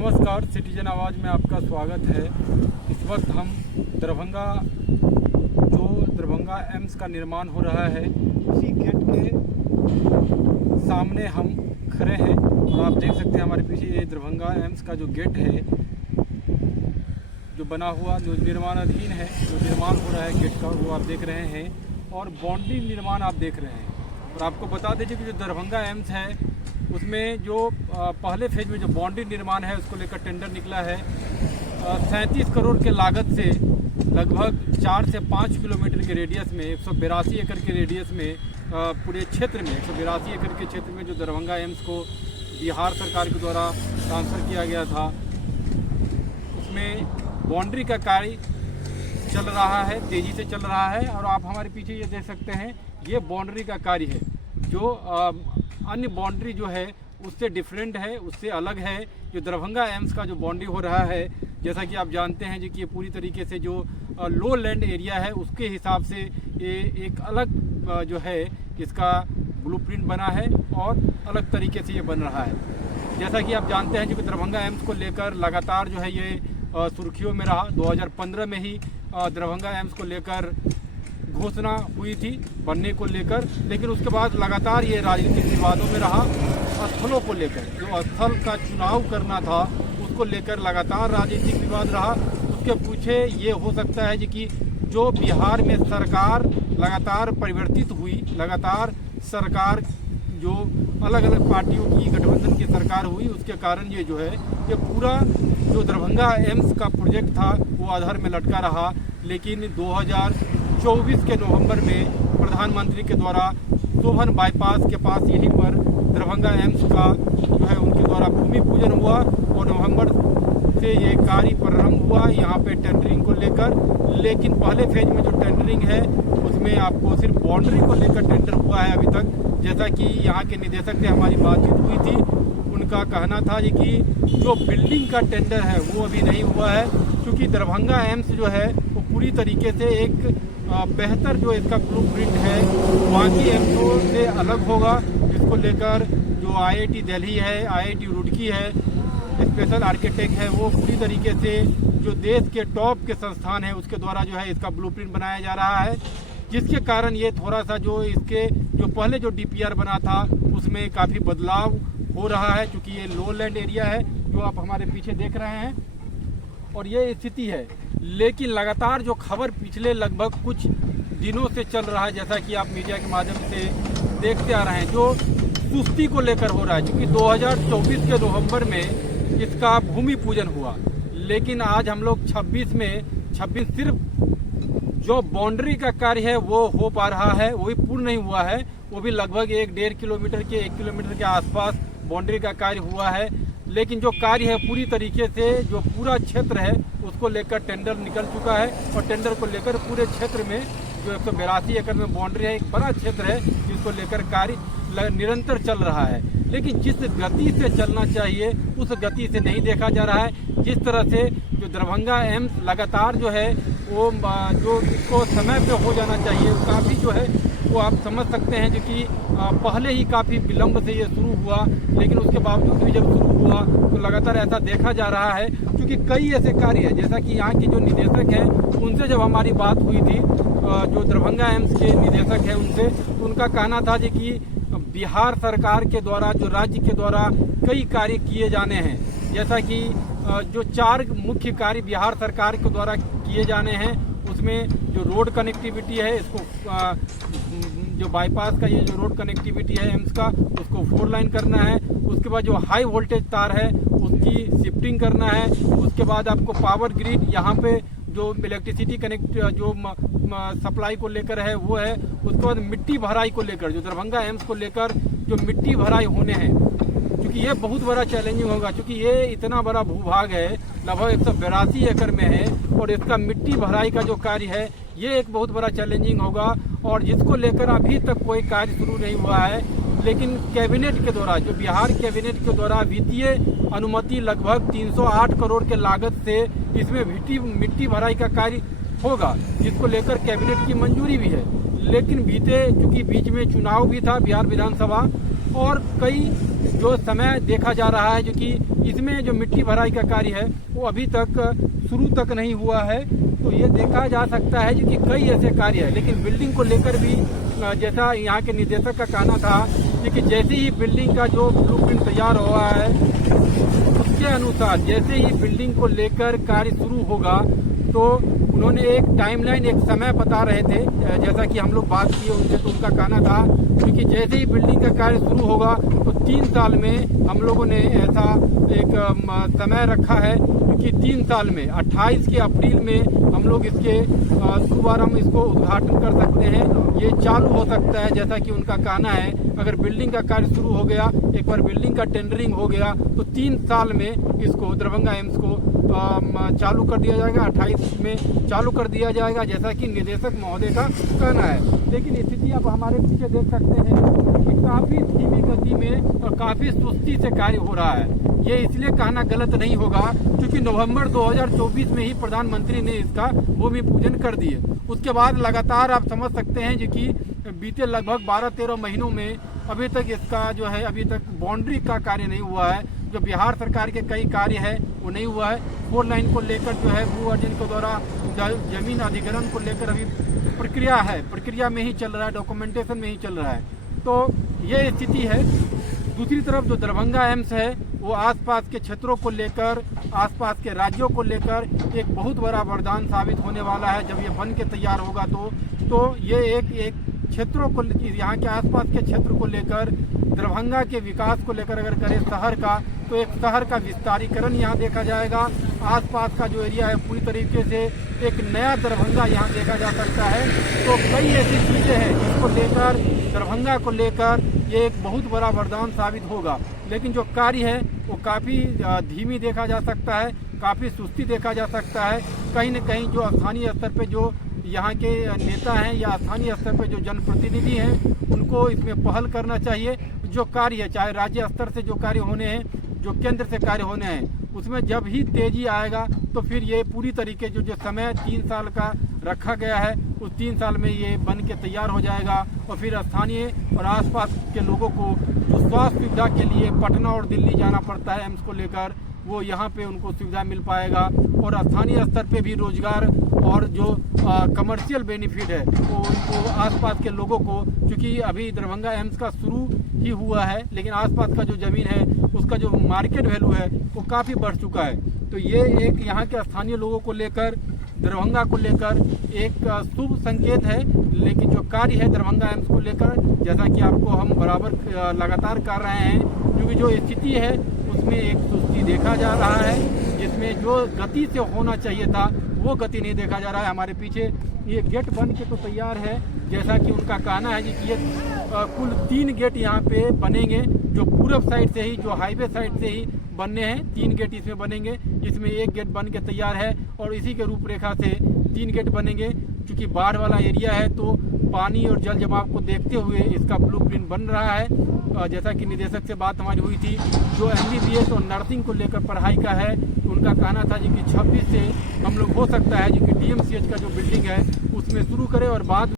नमस्कार, सिटीजन आवाज़ में आपका स्वागत है। इस वक्त हम दरभंगा एम्स का निर्माण हो रहा है, उसी गेट के सामने हम खड़े हैं और आप देख सकते हैं हमारे पीछे ये दरभंगा एम्स का जो गेट है, जो बना हुआ, जो निर्माणाधीन है, जो निर्माण हो रहा है गेट का, वो आप देख रहे हैं और बाउंड्री निर्माण आप देख रहे हैं। और आपको बता दीजिए कि जो दरभंगा एम्स है उसमें जो पहले फेज में जो बाउंड्री निर्माण है उसको लेकर टेंडर निकला है 37 करोड़ के लागत से लगभग 4 से 5 किलोमीटर के रेडियस में 182 एकड़ के रेडियस में पूरे क्षेत्र में 182 एकड़ के क्षेत्र में जो दरभंगा एम्स को बिहार सरकार के द्वारा ट्रांसफ़र किया गया था, उसमें बाउंड्री का कार्य चल रहा है, तेज़ी से चल रहा है। और आप हमारे पीछे ये देख सकते हैं, ये बाउंड्री का कार्य है जो अन्य बाउंड्री जो है उससे डिफरेंट है, उससे अलग है। जो दरभंगा एम्स का जो बाउंड्री हो रहा है, जैसा कि आप जानते हैं कि ये पूरी तरीके से जो लो लैंड एरिया है उसके हिसाब से ये एक अलग जो है इसका ब्लूप्रिंट बना है और अलग तरीके से ये बन रहा है। जैसा कि आप जानते हैं कि दरभंगा एम्स को लेकर लगातार जो है ये सुर्खियों में रहा। 2015 में ही दरभंगा एम्स को लेकर घोषणा हुई थी बनने को लेकर, लेकिन उसके बाद लगातार ये राजनीतिक विवादों में रहा। स्थलों को लेकर, जो स्थल का चुनाव करना था उसको लेकर लगातार राजनीतिक विवाद रहा। उसके पीछे ये हो सकता है कि जो बिहार में सरकार लगातार परिवर्तित हुई, लगातार सरकार जो अलग अलग पार्टियों की गठबंधन की सरकार हुई, उसके कारण ये जो है ये पूरा जो दरभंगा एम्स का प्रोजेक्ट था वो आधार में लटका रहा। लेकिन 2024 के नवंबर में प्रधानमंत्री के द्वारा सोहन बाईपास के पास यहीं पर दरभंगा एम्स का जो है उनके द्वारा भूमि पूजन हुआ और नवंबर से ये कार्य प्रारंभ हुआ यहाँ पे टेंडरिंग को लेकर। लेकिन पहले फेज में जो टेंडरिंग है उसमें आपको सिर्फ बाउंड्री को लेकर टेंडर हुआ है अभी तक। जैसा कि यहाँ के निदेशक से हमारी बातचीत हुई थी, उनका कहना था कि जो बिल्डिंग का टेंडर है वो अभी नहीं हुआ है, क्योंकि दरभंगा एम्स जो है वो पूरी तरीके से एक बेहतर जो इसका ब्लूप्रिंट है बाकी एम्सों से अलग होगा। इसको लेकर जो IIT दिल्ली है, IIT रुड़की है, स्पेशल आर्किटेक्ट है, वो पूरी तरीके से जो देश के टॉप के संस्थान है उसके द्वारा जो है इसका ब्लूप्रिंट बनाया जा रहा है। जिसके कारण ये थोड़ा सा जो इसके जो पहले जो DPR बना था उसमें काफ़ी बदलाव हो रहा है, क्योंकि ये लो लैंड एरिया है जो आप हमारे पीछे देख रहे हैं और ये स्थिति है। लेकिन लगातार जो खबर पिछले लगभग कुछ दिनों से चल रहा है, जैसा कि आप मीडिया के माध्यम से देखते आ रहे हैं, जो सुस्ती को लेकर हो रहा है, क्योंकि 2024 के नवंबर में इसका भूमि पूजन हुआ। लेकिन आज हम लोग 26 सिर्फ जो बाउंड्री का कार्य है वो हो पा रहा है, वो भी पूर्ण नहीं हुआ है। वो भी लगभग 1 किलोमीटर के आसपास बाउंड्री का कार्य हुआ है। लेकिन जो कार्य है पूरी तरीके से जो पूरा क्षेत्र है उसको लेकर टेंडर निकल चुका है और टेंडर को लेकर पूरे क्षेत्र में जो 182 एकड़ में बाउंड्री है, एक बड़ा क्षेत्र है जिसको लेकर कार्य निरंतर चल रहा है। लेकिन जिस गति से चलना चाहिए उस गति से नहीं देखा जा रहा है। जिस तरह से जो दरभंगा एम्स लगातार जो है वो जो इसको समय पे हो जाना चाहिए, काफ़ी जो है वो आप समझ सकते हैं जो कि पहले ही काफ़ी विलम्ब से ये शुरू हुआ। लेकिन उसके बावजूद भी जब शुरू हुआ तो लगातार ऐसा देखा जा रहा है, क्योंकि कई ऐसे कार्य हैं, जैसा कि यहाँ के जो निदेशक हैं उनसे जब हमारी बात हुई थी, जो दरभंगा एम्स के निदेशक हैं उनसे, तो उनका कहना था कि बिहार सरकार के द्वारा, जो राज्य के द्वारा कई कार्य किए जाने हैं, जैसा कि जो 4 मुख्य कार्य बिहार सरकार के द्वारा किए जाने हैं, उसमें जो रोड कनेक्टिविटी है, इसको जो बाईपास का ये जो रोड कनेक्टिविटी है एम्स का, उसको 4 लाइन करना है। उसके बाद जो हाई वोल्टेज तार है उसकी शिफ्टिंग करना है। उसके बाद आपको पावर ग्रिड, यहाँ पे जो इलेक्ट्रिसिटी कनेक्ट जो सप्लाई को लेकर है वो है। उसके बाद मिट्टी भराई को लेकर, जो दरभंगा एम्स को लेकर जो मिट्टी भराई होने हैं, क्योंकि ये बहुत बड़ा चैलेंजिंग होगा, क्योंकि ये इतना बड़ा भूभाग है, लगभग 182 एकड़ में है और इसका मिट्टी भराई का जो कार्य है ये एक बहुत बड़ा चैलेंजिंग होगा और जिसको लेकर अभी तक कोई कार्य शुरू नहीं हुआ है। लेकिन कैबिनेट के द्वारा, जो बिहार कैबिनेट के द्वारा वित्तीय अनुमति लगभग 308 करोड़ के लागत से इसमें मिट्टी भराई का कार्य होगा, जिसको लेकर कैबिनेट की मंजूरी भी है। लेकिन चूंकि बीच में चुनाव भी था बिहार विधानसभा, और कई जो समय देखा जा रहा है जो कि इसमें जो मिट्टी भराई का कार्य है वो अभी तक शुरू तक नहीं हुआ है। तो ये देखा जा सकता है जो कि कई ऐसे कार्य है, लेकिन बिल्डिंग को लेकर भी जैसा यहाँ के निदेशक का कहना था कि जैसे ही बिल्डिंग का जो ब्लूप्रिंट तैयार हुआ है उसके अनुसार जैसे ही बिल्डिंग को लेकर कार्य शुरू होगा तो उन्होंने एक टाइमलाइन, एक समय बता रहे थे। जैसा कि हम लोग बात किए उनसे तो उनका कहना था क्योंकि जैसे ही बिल्डिंग का कार्य शुरू होगा तो 3 साल में हम लोगों ने ऐसा एक समय रखा है क्योंकि 3 साल में 28 के अप्रैल में हम लोग इसके शुभारंभ इसको उद्घाटन कर सकते हैं। ये चालू हो सकता है जैसा कि उनका कहना है। अगर बिल्डिंग का कार्य शुरू हो गया, एक बार बिल्डिंग का टेंडरिंग हो गया तो 3 साल में इसको दरभंगा एम्स को चालू कर दिया जाएगा, 28 में चालू कर दिया जाएगा जैसा कि निदेशक महोदय का कहना है। लेकिन स्थिति आप हमारे पीछे देख सकते हैं कि काफ़ी धीमी गति में और काफ़ी सुस्ती से कार्य हो रहा है। ये इसलिए कहना गलत नहीं होगा क्योंकि नवंबर 2024 में ही प्रधानमंत्री ने इसका भूमि पूजन कर दिए। उसके बाद लगातार आप समझ सकते हैं जो कि बीते लगभग 12-13 महीनों में अभी तक इसका जो है अभी तक बाउंड्री का कार्य नहीं हुआ है। जो बिहार सरकार के कई कार्य है वो नहीं हुआ है। 4 लाइन को लेकर जो है भू अर्जन के द्वारा जमीन अधिग्रहण को लेकर अभी प्रक्रिया में ही चल रहा है, डॉक्यूमेंटेशन में ही चल रहा है। तो ये स्थिति है। दूसरी तरफ जो दरभंगा एम्स है वो आसपास के क्षेत्रों को लेकर, आसपास के राज्यों को लेकर एक बहुत बड़ा वरदान साबित होने वाला है। जब ये बन के तैयार होगा तो ये एक क्षेत्रों को, यहाँ के आसपास के क्षेत्र को लेकर, दरभंगा के विकास को लेकर अगर करें शहर का तो एक शहर का विस्तारीकरण यहाँ देखा जाएगा। आसपास का जो एरिया है पूरी तरीके से एक नया दरभंगा यहाँ देखा जा सकता है। तो कई ऐसी चीज़ें हैं जिसको लेकर दरभंगा को लेकर ये एक बहुत बड़ा वरदान साबित होगा। लेकिन जो कार्य है वो काफ़ी धीमी देखा जा सकता है, काफ़ी सुस्ती देखा जा सकता है। कहीं न कहीं जो स्थानीय स्तर पे जो यहाँ के नेता हैं या स्थानीय स्तर पे जो जनप्रतिनिधि हैं उनको इसमें पहल करना चाहिए। जो कार्य है चाहे राज्य स्तर से जो कार्य होने हैं, जो केंद्र से कार्य होने हैं, उसमें जब ही तेजी आएगा तो फिर ये पूरी तरीके जो समय 3 साल का रखा गया है उस 3 साल में ये बन के तैयार हो जाएगा। और फिर स्थानीय और आसपास के लोगों को जो स्वास्थ्य सुविधा के लिए पटना और दिल्ली जाना पड़ता है एम्स को लेकर, वो यहाँ पे उनको सुविधा मिल पाएगा। और स्थानीय स्तर पे भी रोजगार और जो कमर्शियल बेनिफिट है वो उनको आसपास के लोगों को, क्योंकि अभी दरभंगा एम्स का शुरू ही हुआ है लेकिन आसपास का जो ज़मीन है उसका जो मार्केट वैल्यू है वो काफ़ी बढ़ चुका है। तो ये एक यहाँ के स्थानीय लोगों को लेकर, दरभंगा को लेकर एक शुभ संकेत है। लेकिन जो कार्य है दरभंगा एम्स को लेकर, जैसा कि आपको हम बराबर लगातार कर रहे हैं, क्योंकि जो स्थिति है उसमें एक सुस्ती देखा जा रहा है जिसमें जो गति से होना चाहिए था वो गति नहीं देखा जा रहा है। हमारे पीछे ये गेट बन के तो तैयार है जैसा कि उनका कहना है कि ये कुल 3 गेट यहाँ पे बनेंगे, जो पूरब साइड से ही, जो हाईवे साइड से ही बनने हैं। 3 गेट इसमें बनेंगे, जिसमें एक गेट बन के तैयार है और इसी के रूपरेखा से 3 गेट बनेंगे। क्योंकि बाढ़ वाला एरिया है तो पानी और जल जमाव को देखते हुए इसका ब्लूप्रिंट बन रहा है। जैसा कि निदेशक से बात हमारी हुई थी, जो MBBS और नर्सिंग को लेकर पढ़ाई का है, उनका कहना था जी कि 26 से हम लोग हो सकता है जी कि DMCH का जो बिल्डिंग है उसमें शुरू करें और बाद